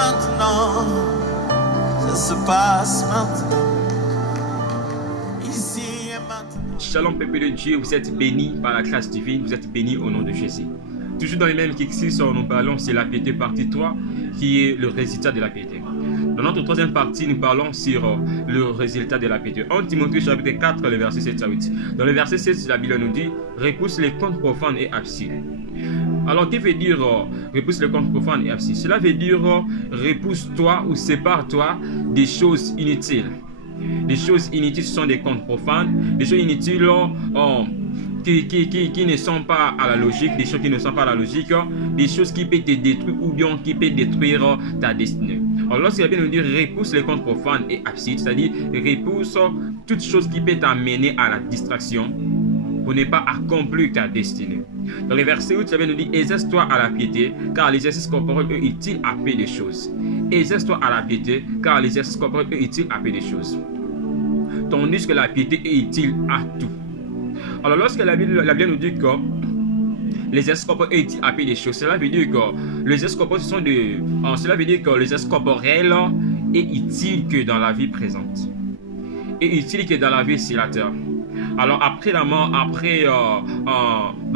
maintenant, ça se passe maintenant, ici et maintenant. Shalom peuple de Dieu, vous êtes bénis par la grâce divine, vous êtes bénis au nom de Jésus. Toujours dans les mêmes Kixis, nous parlons, c'est la piété partie 3 qui est le résultat de la piété. Dans notre troisième partie, nous parlons sur le résultat de la piété. 1 Timothée chapitre 4, le verset 7 à 8. Dans le verset 7, la Bible nous dit « Repousse les contes profanes et abstinent ». Alors, que veut dire repousse les contes profanes et abstinent? Cela veut dire repousse-toi ou sépare-toi des choses inutiles. Les choses inutiles sont des contes profanes, des choses inutiles qui ne sont pas à la logique, des choses qui ne sont pas à la logique, des choses qui peuvent te détruire ou bien qui peuvent détruire ta destinée. Alors lorsqu'il vient nous dire repousse les contes profanes et abstinent, c'est-à-dire repousse toute chose qui peut t'amener à la distraction pour ne pas accomplir ta destinée. Dans les versets où tu vient nous dire exerce-toi à la piété, car l'exercice corporel est utile à peu de choses. Exerce-toi à la piété, car l'exercice corporel est utile à peu de choses. Tandis que la piété est utile à tout. Alors lorsque la Bible nous dit que l'exercice corporel est utile à peu de choses, cela veut dire que l'exercice corporel est utile que dans la vie présente. Et utile que dans la vie sur la terre. Alors après la mort,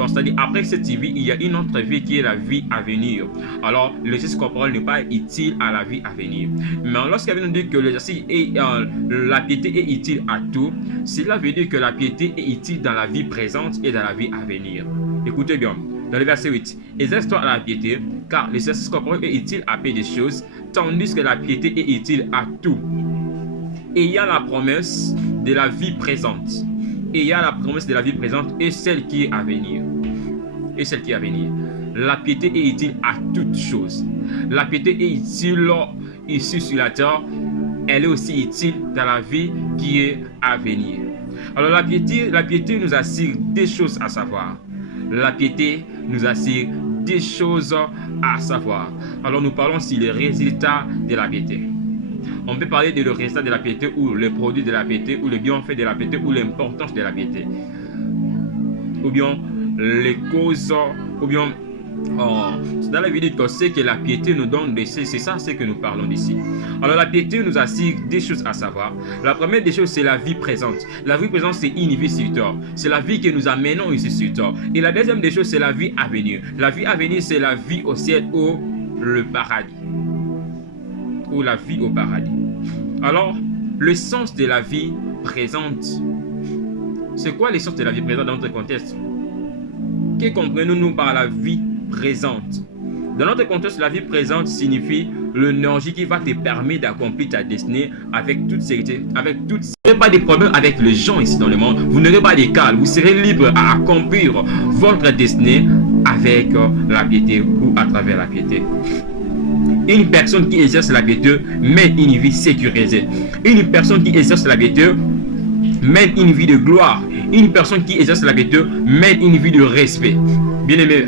c'est-à-dire après cette vie, il y a une autre vie qui est la vie à venir. Alors l'exercice corporel n'est pas utile à la vie à venir. Mais lorsqu'elle nous dit que la piété est utile à tout, cela veut dire que la piété est utile dans la vie présente et dans la vie à venir. Écoutez bien, dans le verset 8, exerce-toi à la piété, car l'exercice corporel est utile à peu de choses, tandis que la piété est utile à tout. Et il y a la promesse de la vie présente. Et il y a la promesse de la vie présente et celle qui est à venir. Et celle qui est à venir. La piété est utile à toutes choses. La piété est utile ici sur la terre. Elle est aussi utile dans la vie qui est à venir. Alors la piété nous assure des choses à savoir. La piété nous assure des choses à savoir. Alors nous parlons sur les résultats de la piété. On peut parler de le résultat de la piété ou le produit de la piété ou le bienfait de la piété ou l'importance de la piété. Ou bien les causes, ou bien dans la vie qu'on sait que la piété nous donne des choses, c'est ça ce que nous parlons d'ici. Alors la piété nous assure des choses à savoir. La première des choses c'est la vie présente. La vie présente c'est une vie sur terre. C'est la vie que nous amenons ici sur terre. Et la deuxième des choses c'est la vie à venir. La vie à venir c'est la vie au ciel ou le paradis. Ou la vie au paradis. Alors, le sens de la vie présente. C'est quoi le sens de la vie présente dans notre contexte? Que comprenons-nous par la vie présente? Dans notre contexte, la vie présente signifie l'énergie qui va te permettre d'accomplir ta destinée avec toute sécurité, avec toute. Vous n'aurez pas de problème avec les gens ici dans le monde. Vous n'aurez pas d'écart. Vous serez libre à accomplir votre destinée avec la piété ou à travers la piété. Une personne qui exerce la piété mène une vie sécurisée. Une personne qui exerce la piété mène une vie de gloire. Une personne qui exerce la piété mène une vie de respect. Bien aimé,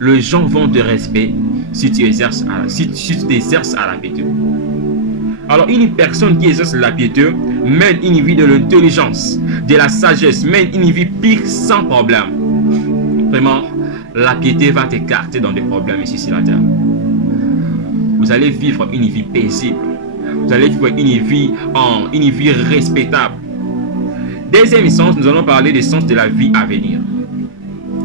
les gens vont te respecter si tu exerces à la piété. Alors une personne qui exerce la piété mène une vie de l'intelligence, de la sagesse, mène une vie pire sans problème. Vraiment, la piété va t'écarter dans des problèmes ici sur la terre. Vous allez vivre une vie paisible. Vous allez vivre une vie respectable. Deuxième sens, nous allons parler du sens de la vie à venir.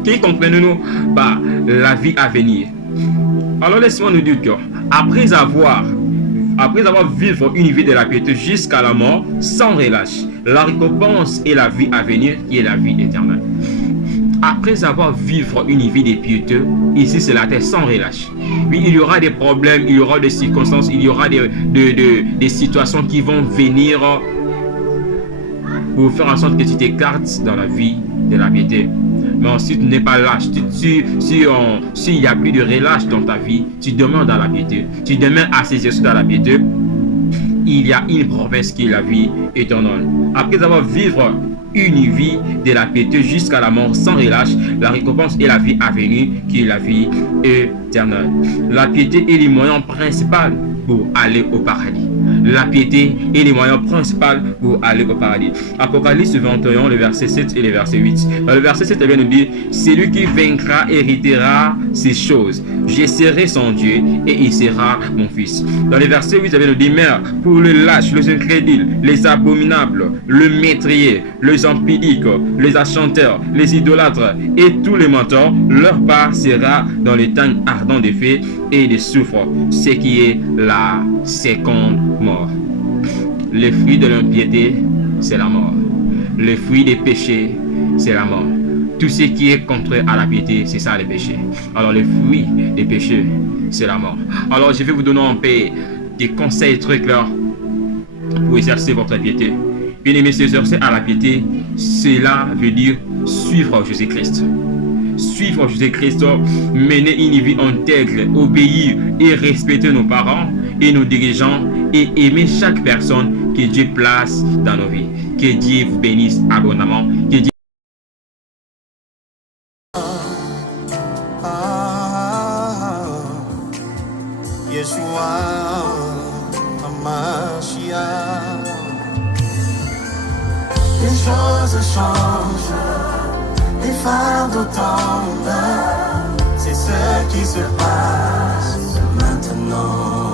Qui comprenons-nous par la vie à venir? Alors laisse-moi nous dire que après avoir vivre une vie de la piété jusqu'à la mort sans relâche, la récompense est la vie à venir qui est la vie éternelle. Après avoir vivre une vie de piété, ici c'est la terre sans relâche. Oui, il y aura des problèmes, il y aura des circonstances, il y aura des situations qui vont venir pour faire en sorte que tu t'écartes dans la vie de la piété. Mais ensuite, tu n'es pas lâche. S'il n'y a plus de relâche dans ta vie, tu demeures dans la piété. Tu demeures à s'exercer dans la piété. Il y a une promesse qui est la vie éternelle. Après avoir vivre une vie de la piété jusqu'à la mort sans relâche, la récompense est la vie à venir qui est la vie éternelle. La piété est le moyen principal pour aller au paradis. la piété est le moyen principal pour aller au paradis. Apocalypse 21, le verset 7 et le verset 8. Dans le verset 7, il vient nous dire, celui qui vaincra héritera ces choses. Je serai son Dieu et il sera mon fils. Dans le verset 8, il vient nous dire, mais pour le lâche, les incrédules, les abominables, le métrier, les impudiques, les achanteurs, les idolâtres et tous les menteurs, leur part sera dans le temps ardent de feu et de soufre, ce qui est la seconde mort. Le fruit de l'impiété, c'est la mort. Le fruit des péchés, c'est la mort. Tout ce qui est contraire à la piété, c'est ça le péché. Alors le fruit des péchés, c'est la mort. Alors je vais vous donner un peu des conseils très clairs pour exercer votre piété. Bien aimé, s'exercer à la piété, cela veut dire suivre Jésus-Christ. Suivre Jésus-Christ, mener une vie intègre, obéir et respecter nos parents et nos dirigeants et aimer chaque personne que Dieu place dans nos vies. Que Dieu vous bénisse abondamment. Que Dieu... Yeshua, Hamashiach. Les choses changent, les fardeaux tombent, c'est ce qui se passe maintenant.